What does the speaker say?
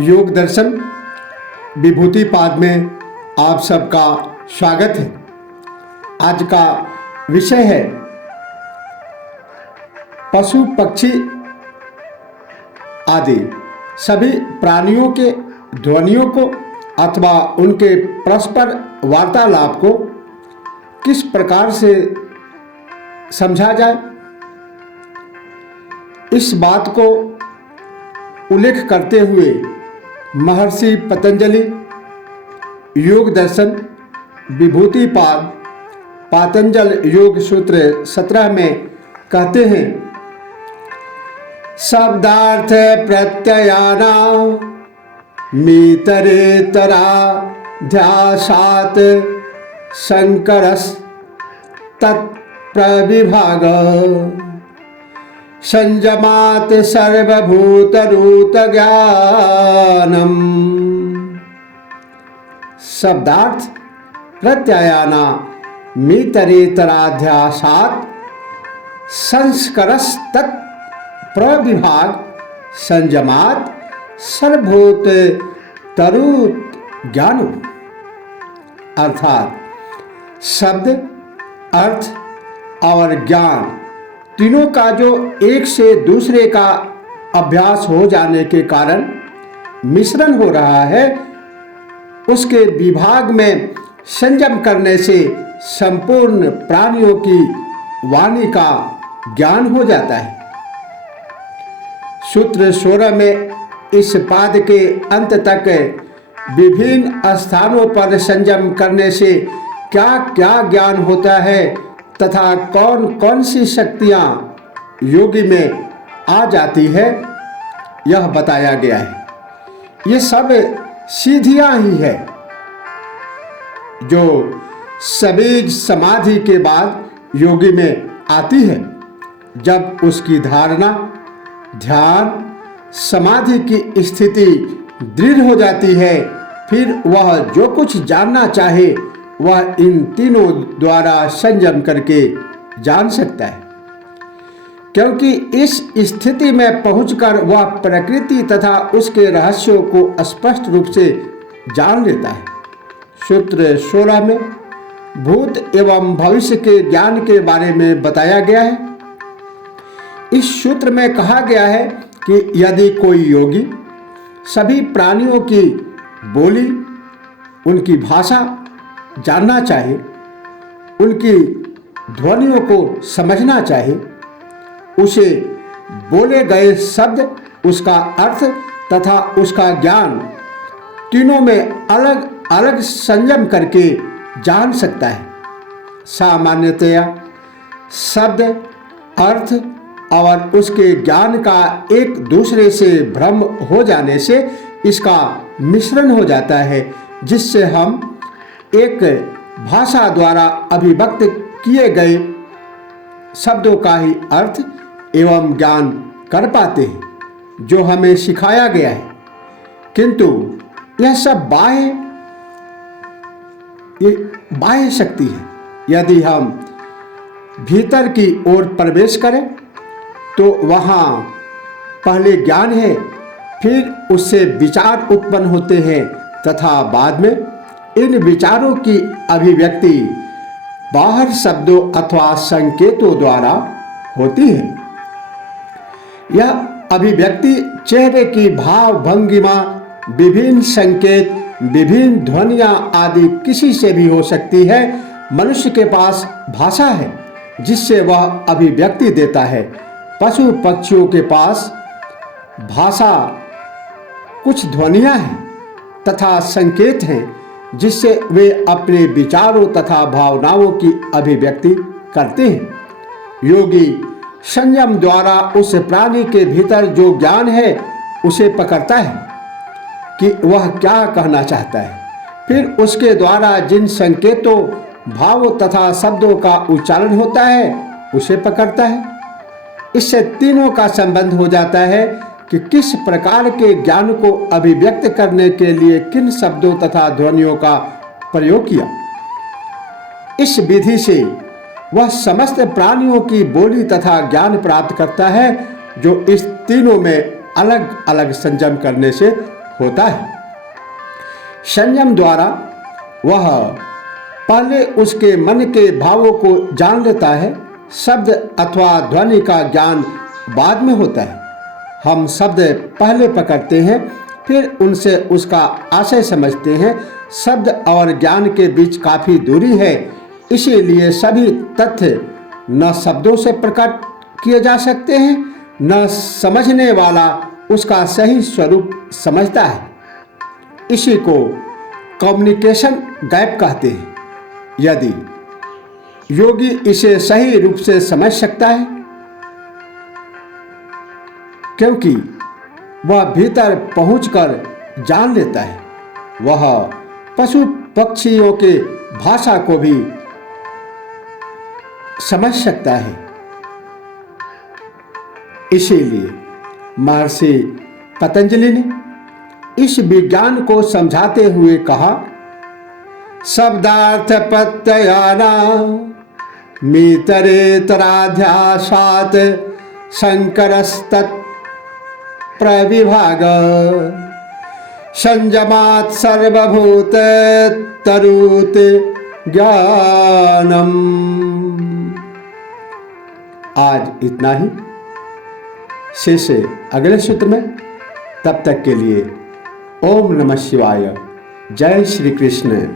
योग दर्शन विभूति पाद में आप सबका स्वागत है। आज का विषय है पशु पक्षी आदि सभी प्राणियों के ध्वनियों को अथवा उनके परस्पर वार्तालाप को किस प्रकार से समझा जाए। इस बात को उल्लेख करते हुए महर्षि पतंजलि योग दर्शन विभूति पाद पातंजल योग सूत्र 17 में कहते हैं, शब्दार्थ प्रत्ययानां मीतरेतराध्यासात् संकरस् तत्प्रविभाग संयमात् सर्वभूतरूत ज्ञानम्। शब्दार्थ प्रत्ययानां मीतरेतराध्यासात् संस्करस्तत् प्रविभाग संयमात् सर्वभूत तरुत ज्ञानम्। अर्थात शब्द, अर्थ और ज्ञान तीनों का जो एक से दूसरे का अभ्यास हो जाने के कारण मिश्रण हो रहा है, उसके विभाग में संयम करने से संपूर्ण प्राणियों की वाणी का ज्ञान हो जाता है। सूत्र 16 में इस पाद के अंत तक विभिन्न स्थानों पर संयम करने से क्या क्या ज्ञान होता है तथा कौन कौन सी शक्तियाँ योगी में आ जाती है, यह बताया गया है। ये सब सीधियाँ ही है जो सभी समाधि के बाद योगी में आती है। जब उसकी धारणा, ध्यान, समाधि की स्थिति दृढ़ हो जाती है, फिर वह जो कुछ जानना चाहे वह इन तीनों द्वारा संयम करके जान सकता है, क्योंकि इस स्थिति में पहुंचकर वह प्रकृति तथा उसके रहस्यों को स्पष्ट रूप से जान लेता है। सूत्र 16 में भूत एवं भविष्य के ज्ञान के बारे में बताया गया है। इस सूत्र में कहा गया है कि यदि कोई योगी सभी प्राणियों की बोली, उनकी भाषा जानना चाहे, उनकी ध्वनियों को समझना चाहे, उसे बोले गए शब्द, उसका अर्थ तथा उसका ज्ञान तीनों में अलग अलग संयम करके जान सकता है। सामान्यतया शब्द, अर्थ और उसके ज्ञान का एक दूसरे से भ्रम हो जाने से इसका मिश्रण हो जाता है, जिससे हम एक भाषा द्वारा अभिव्यक्त किए गए शब्दों का ही अर्थ एवं ज्ञान कर पाते हैं, जो हमें सिखाया गया है। किंतु यह सब बाह्य शक्ति है। यदि हम भीतर की ओर प्रवेश करें तो वहाँ पहले ज्ञान है, फिर उससे विचार उत्पन्न होते हैं तथा बाद में इन विचारों की अभिव्यक्ति बाहर शब्दों अथवा संकेतों द्वारा होती है। यह अभिव्यक्ति चेहरे की भाव भंगिमा, विभिन्न संकेत, विभिन्न ध्वनियाँ आदि किसी से भी हो सकती है। मनुष्य के पास भाषा है जिससे वह अभिव्यक्ति देता है। पशु पक्षियों के पास भाषा कुछ ध्वनियाँ हैं तथा संकेत हैं जिससे वे अपने विचारों तथा भावनाओं की अभिव्यक्ति करते हैं। योगी संयम द्वारा उस प्राणी के भीतर जो ज्ञान है उसे पकड़ता है कि वह क्या कहना चाहता है, फिर उसके द्वारा जिन संकेतों, भावों तथा शब्दों का उच्चारण होता है उसे पकड़ता है। इससे तीनों का संबंध हो जाता है कि किस प्रकार के ज्ञान को अभिव्यक्त करने के लिए किन शब्दों तथा ध्वनियों का प्रयोग किया। इस विधि से वह समस्त प्राणियों की बोली तथा ज्ञान प्राप्त करता है, जो इस तीनों में अलग अलग संयम करने से होता है। संयम द्वारा वह पहले उसके मन के भावों को जान लेता है। शब्द अथवा ध्वनि का ज्ञान बाद में होता है। हम शब्द पहले पकड़ते हैं, फिर उनसे उसका आशय समझते हैं। शब्द और ज्ञान के बीच काफ़ी दूरी है, इसीलिए सभी तथ्य न शब्दों से प्रकट किए जा सकते हैं, न समझने वाला उसका सही स्वरूप समझता है। इसी को कम्युनिकेशन गैप कहते हैं। यदि योगी इसे सही रूप से समझ सकता है, क्योंकि वह भीतर पहुंचकर जान लेता है, वह पशु पक्षियों के भाषा को भी समझ सकता है। इसीलिए महर्षि पतंजलि ने इस विज्ञान को समझाते हुए कहा, शब्दार्थ प्रत्ययानां मीतरेतराध्यासात् शंकरस्तत् प्रविभाग संयमात् सर्वभूत तरुत ज्ञानम। आज इतना ही, शेष अगले सूत्र में। तब तक के लिए ओम नमः शिवाय। जय श्री कृष्ण।